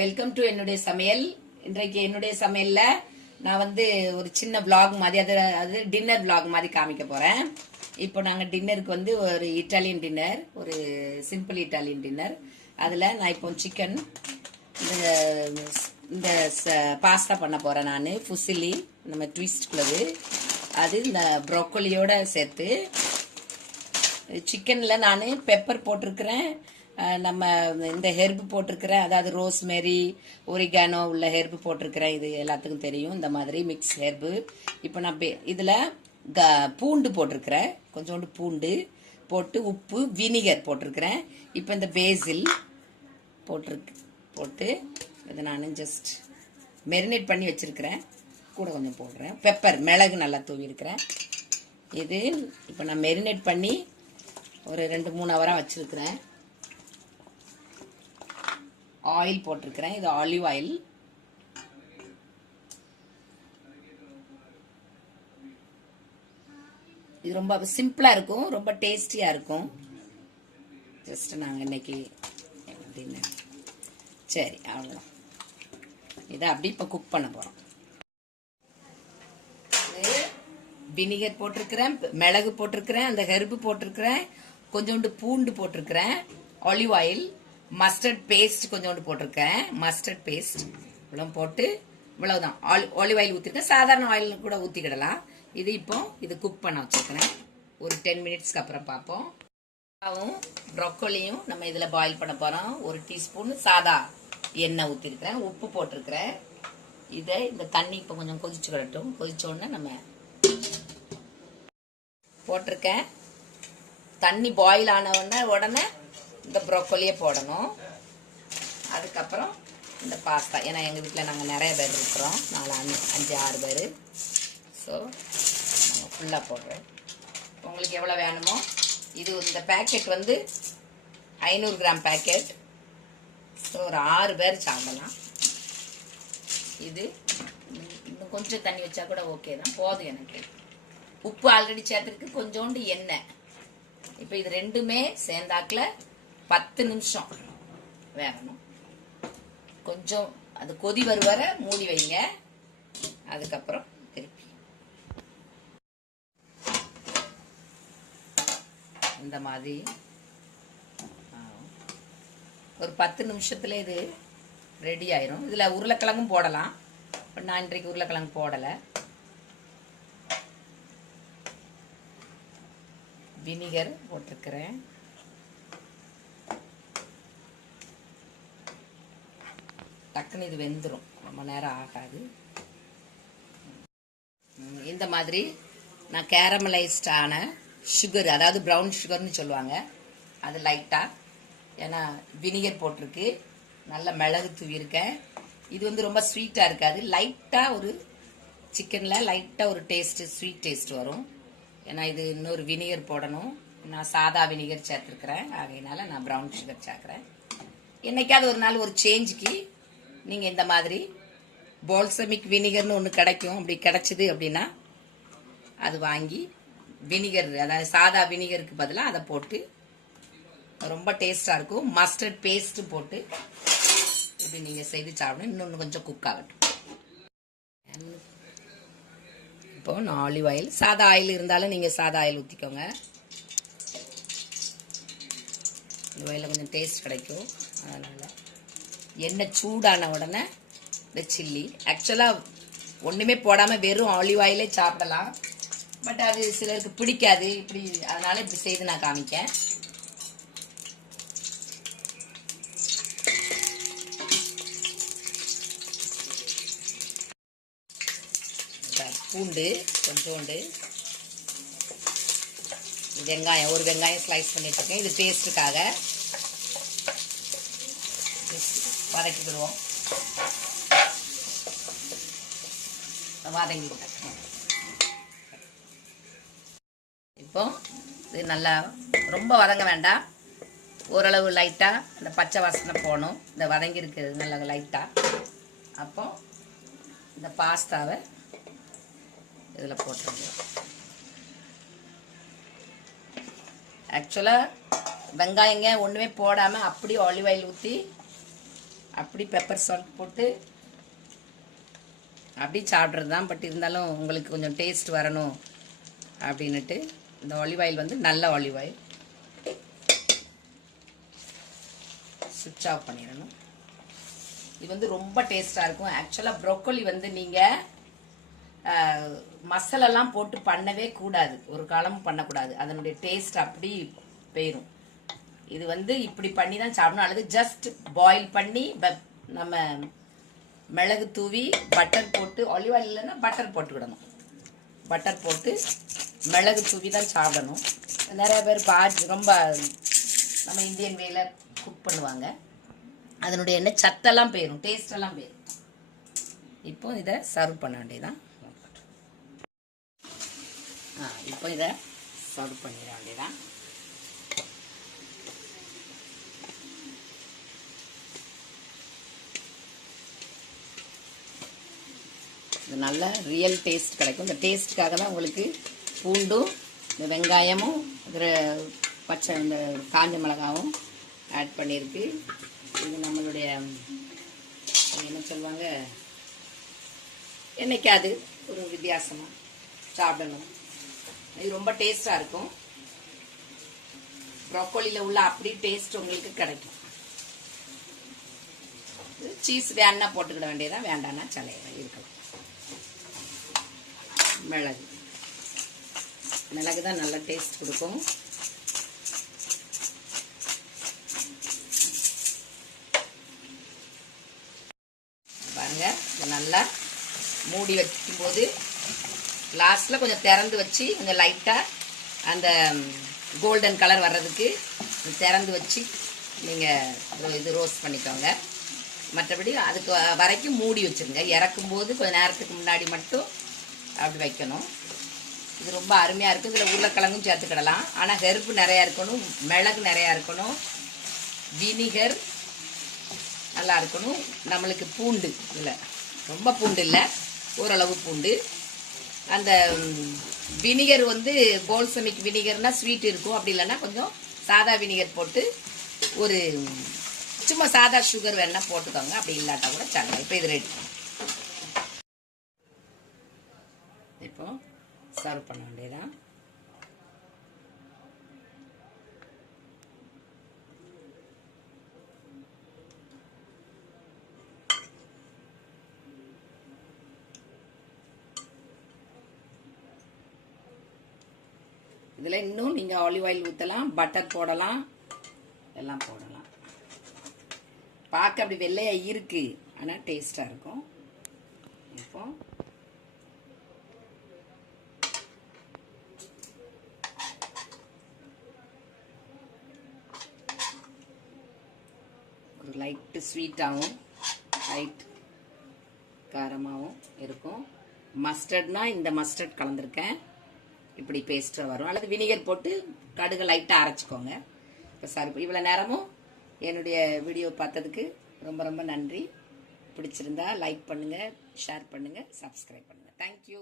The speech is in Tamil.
வெல்கம் டு என்னுடைய சமையல். இன்றைக்கு என்னுடைய சமையல்ல நான் ஒரு சின்ன vlog மாதிரி அது டின்னர் vlog மாதிரி காமிக்க போறேன். இப்போ நாங்க டின்னருக்கு ஒரு இட்டாலியன் டின்னர், ஒரு சிம்பிள் இட்டாலியன் டின்னர். அதுல நான் இப்போ சிக்கன் இந்த பாஸ்தா பண்ண போறேன். நான் ஃபுசிலி நம்ம ட்விஸ்ட்குள்ளது அது இந்த ப்ரோக்கோலியோட சேர்த்து சிக்கன்ல நான் பெப்பர் போட்டிருக்கிறேன், நம்ம இந்த ஹெர்பு போட்டிருக்கிறேன், அதாவது ரோஸ்மெரி ஒரிகானோ உள்ள ஹெர்பு போட்டிருக்கிறேன். இது எல்லாத்துக்கும் தெரியும், இந்த மாதிரி மிக்ஸ் ஹெர்பு. இப்போ நான் இதில் பூண்டு போட்டிருக்கிறேன், கொஞ்சோண்டு பூண்டு போட்டு உப்பு வினிகர் போட்டிருக்கிறேன். இப்போ இந்த பேசில் போட்டு இதை நான் ஜஸ்ட் மெரினேட் பண்ணி வச்சிருக்கிறேன். கூட கொஞ்சம் போடுறேன், பெப்பர் மிளகு நல்லா தூவி இருக்கிறேன். இது இப்போ நான் மெரினேட் பண்ணி ஒரு 2-3 ஹவராக வச்சிருக்கிறேன். ஆயில் போட்டிருக்கிறேன், இது ஆலிவ் ஆயில். இது ரொம்ப சிம்பிளா இருக்கும், ரொம்ப டேஸ்டியா இருக்கும். ஜஸ்ட் நாங்கள் இன்னைக்கு சரி அவ்வளோ இதை அப்படி இப்போ குக் பண்ண போறோம். வினிகர் போட்டிருக்கிறேன், மிளகு போட்டிருக்கிறேன், அந்த ஹெர்பு போட்டிருக்கிறேன், கொஞ்சோண்டு பூண்டு போட்டிருக்கிறேன், ஆலிவ் ஆயில், மஸ்டர்ட் பேஸ்ட் கொஞ்சோண்டு போட்டிருக்கேன். மஸ்டர்ட் பேஸ்ட் இவ்வளோ போட்டு இவ்வளவுதான். ஆலிவ் ஆயில் ஊற்றிருக்கேன், சாதாரண ஆயில் கூட ஊற்றிக்கிடலாம். இது இப்போ இது குக் பண்ண வச்சிருக்கிறேன். ஒரு 10 மினிட்ஸ்க்கு அப்புறம் பார்ப்போம். ப்ரோக்கோலியும் நம்ம இதில் பாயில் பண்ண போகிறோம். 1 டீஸ்பூன் சாதா எண்ணெய் ஊற்றிருக்கிறேன், உப்பு போட்டிருக்கிறேன். இதை இந்த தண்ணி இப்போ கொஞ்சம் கொதிச்சுக்கிடட்டும். கொதிச்ச உடனே நம்ம போட்டிருக்கேன். தண்ணி பாயில் ஆன உடனே இந்த ப்ரோக்கோலியை போடணும். அதுக்கப்புறம் இந்த பாஸ்தா, ஏன்னா எங்கள் வீட்டில் நாங்கள் நிறைய பேர் இருக்கிறோம், 4-5-6 பேர். ஸோ நாங்கள் ஃபுல்லாக போடுறேன். உங்களுக்கு எவ்வளோ வேணுமோ. இது இந்த பேக்கெட் 500 கிராம் பேக்கெட். ஸோ ஒரு 6 பேர் சாப்பிடலாம். இது இன்னும் கொஞ்சம் தண்ணி வச்சா கூட ஓகே தான், போதும் எனக்கு. உப்பு ஆல்ரெடி சேர்த்துருக்கு, கொஞ்சோண்டு எண்ணெய். இப்போ இது ரெண்டுமே சேர்ந்தாக்குல 10 நிமிஷம் வேகணும். கொஞ்சம் அது கொதி வர மூடி வைங்க. அதுக்கப்புறம் திருப்பி இந்த மாதிரி ஒரு 10 நிமிஷத்துல இது ரெடி ஆயிரும். இதுல உருளைக்கிழங்கும் போடலாம், பட் நான் இன்றைக்கு உருளைக்கிழங்கு போடலை. வினிகர் போட்டிருக்கிறேன். டக்குன்னு இது வெந்துடும், ரொம்ப நேரம் ஆகாது. இந்த மாதிரி நான் கேரமலைஸ்டான சுகர், அதாவது ப்ரௌன் சுகர்னு சொல்லுவாங்க, அது லைட்டா, ஏன்னா வினிகர் போட்டிருக்கு, நல்ல மிளகு தூவிருக்கேன். இது ரொம்ப ஸ்வீட்டா இருக்காது, லைட்டா ஒரு சிக்கன்ல லைட்டா ஒரு டேஸ்ட், ஸ்வீட் டேஸ்ட் வரும். ஏன்னா இது இன்னொரு வினிகர் போடணும். நான் சாதா வினிகர் சேர்த்துருக்கிறேன், ஆகையினால நான் ப்ரௌன் சுகர் சேர்க்கிறேன். என்னைக்காவது ஒரு நாள் ஒரு சேஞ்சுக்கு நீங்க இந்த மாதிரி பால்சமிக் வினிகர்னு ஒன்று கிடைக்கும். அப்படி கிடைச்சது அப்படின்னா அது வாங்கி வினிகர், அதாவது சாதா வினிகருக்கு பதிலாக அதை போட்டு ரொம்ப டேஸ்டா இருக்கும். மஸ்டர்ட் பேஸ்ட் போட்டு இப்படி நீங்க செய்து சாப்பிடணும். இன்னொன்று கொஞ்சம் குக் ஆகட்டும். இப்போ நான் ஆலிவ் ஆயில், சாதா ஆயில் இருந்தாலும் நீங்க சாதா ஆயில் ஊற்றிக்கோங்க. இந்த ஆயிலில் கொஞ்சம் டேஸ்ட் கிடைக்கும். அதனால எண்ணெய் சூடான உடனே இந்த சில்லி, ஆக்சுவலாக ஒன்றுமே போடாமல் வெறும் ஆலிவ் ஆயிலே சாப்பிடலாம், பட் அது சிலருக்கு பிடிக்காது. இப்படி அதனால இப்படி செய்து நான் காமிக்கேன். பூண்டு கொஞ்சோண்டு, வெங்காயம், ஒரு வெங்காயம் ஸ்லைஸ் பண்ணி வச்சிருக்கேன், இது டேஸ்ட்டுக்காக. வதக்கிடுவோம், வதங்கிட்டேன். இப்போ இது நல்லா ரொம்ப வதங்க வேண்டாம், ஓரளவு லைட்டா இந்த பச்சை வாசனை போகணும். இந்த வதங்கி இருக்குது நல்லா லைட்டா. அப்போ இந்த பாஸ்தாவை இதில் போட்டுருங்க. ஆக்சுவலாக வெங்காயங்க ஒன்றுமே போடாமல் அப்படியே ஆலிவ் ஆயில் ஊற்றி அப்படி பெப்பர் சால்ட் போட்டு அப்படி சாப்பிட்றது தான். பட் இருந்தாலும் உங்களுக்கு கொஞ்சம் டேஸ்ட் வரணும் அப்படின்னுட்டு இந்த ஆலிவ் ஆயில் வந்து நல்ல ஆலிவ் ஆயில். சுவிட்ச் ஆஃப் பண்ணிடணும். இது வந்து ரொம்ப டேஸ்ட்டாக இருக்கும். ஆக்சுவலாக ப்ரோக்கோலி வந்து நீங்கள் மசாலாலாம் போட்டு பண்ணவே கூடாது, ஒரு காலமும் பண்ணக்கூடாது. அதனுடைய டேஸ்ட் அப்படி போயிடும். இது வந்து இப்படி பண்ணி தான் சாப்பிடணும். அல்லது ஜஸ்ட் பாயில் பண்ணி நம்ம மிளகு தூவி பட்டர் போட்டு, ஆலிவ் ஆயில் இல்லைன்னா பட்டர் போட்டுக்கிடணும். பட்டர் போட்டு மிளகு தூவி தான் சாப்பிடணும். நிறைய பேர் ரொம்ப நம்ம இந்தியன் வேல குக் பண்ணுவாங்க. அதனுடைய எண்ணெய் சத்தெல்லாம் போயிடும், டேஸ்டெல்லாம் போயிடும். இப்போ இதை சர்வ் பண்ண வேண்டியதான். இப்போ இதை சர்வ் பண்ணிட வேண்டியதான். இது நல்ல ரியல் டேஸ்ட் கிடைக்கும். இந்த டேஸ்ட்டுக்காக தான் உங்களுக்கு பூண்டும் இந்த வெங்காயமும் பச்சை இந்த காஞ்ச மிளகாவும் ஆட் பண்ணியிருக்கு. இது நம்மளுடைய என்ன சொல்லுவாங்க, என்னைக்காவது ஒரு வித்தியாசமாக சாப்பிடணும். இது ரொம்ப டேஸ்டாக இருக்கும். ப்ரோக்கோலியில் உள்ள அப்படி டேஸ்ட் உங்களுக்கு கிடைக்கும். சீஸ் வேணா போட்டுக்கிட வேண்டியதான், வேண்டான்னா சலையை இருக்கலாம். மிளகு தான் நல்ல டேஸ்ட் கொடுக்கும். பாருங்க, இதை நல்லா மூடி வைக்கும்போது லாஸ்ட்டில் கொஞ்சம் திறந்து வச்சு கொஞ்சம் லைட்டாக அந்த கோல்டன் கலர் வர்றதுக்கு திறந்து வச்சு நீங்கள் இது ரோஸ்ட் பண்ணிக்கோங்க. மற்றபடி அதுக்கு வரைக்கும் மூடி வச்சுருங்க. இறக்கும்போது கொஞ்சம் நேரத்துக்கு முன்னாடி மட்டும் அப்படி வைக்கணும். இது ரொம்ப அருமையாக இருக்கும். இதில் உருளைக்கிழங்கும் சேர்த்துக்கிடலாம். ஆனால் ஹெர்பு நிறையா இருக்கணும், மிளகு நிறையா இருக்கணும், வினிகர் நல்லா இருக்கணும். நம்மளுக்கு பூண்டு இல்லை, ரொம்ப பூண்டு இல்லை, ஓரளவு பூண்டு. அந்த வினிகர் வந்து பால்சமிக் வினிகர்னா ஸ்வீட் இருக்கும். அப்படி இல்லைன்னா கொஞ்சம் சாதா வினிகர் போட்டு ஒரு சும்மா சாதா சுகர் வேணா போட்டுக்கோங்க. அப்படி இல்லாட்டா கூட சாங்க. இப்போ இது ரெடி. இப்போ சர்வ் பண்ண வேண்டியதான். இதில் இன்னும் நீங்கள் ஆலிவ் ஆயில் ஊற்றலாம், பட்டர் போடலாம், எல்லாம் போடலாம். பார்க்க அப்படி வெள்ளையாக இருக்கு, ஆனால் டேஸ்டாக இருக்கும். இப்போ ஒரு லைட்டு ஸ்வீட்டாகவும் லைட் காரமாகவும் இருக்கும். மஸ்டர்ட்னா இந்த மஸ்டர்ட் கலந்துருக்கேன். இப்படி பேஸ்ட்டாக வரும். அல்லது வினிகர் போட்டு கடுகு லைட்டாக அரைச்சிக்கோங்க. இப்போ சார், இவ்வளோ நேரமும் என்னுடைய வீடியோ பார்த்ததுக்கு ரொம்ப ரொம்ப நன்றி. பிடிச்சிருந்தா லைக் பண்ணுங்கள், ஷேர் பண்ணுங்கள், சப்ஸ்கிரைப் பண்ணுங்கள். தேங்க்யூ.